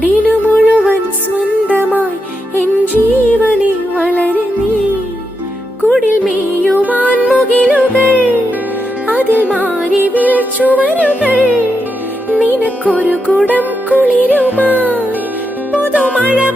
നാടിനു മുഴുവൻ സ്വന്തമായി എൻ ജീവനിൽ വളരെ നീ. കുടിൽ മേയുവാൻ മുകിലുകൾ, അതിൽ മാറിവിൽ ചുവരുകൾ. നിനക്കൊരു കുടം കുളിരുമായി പുതുമഴ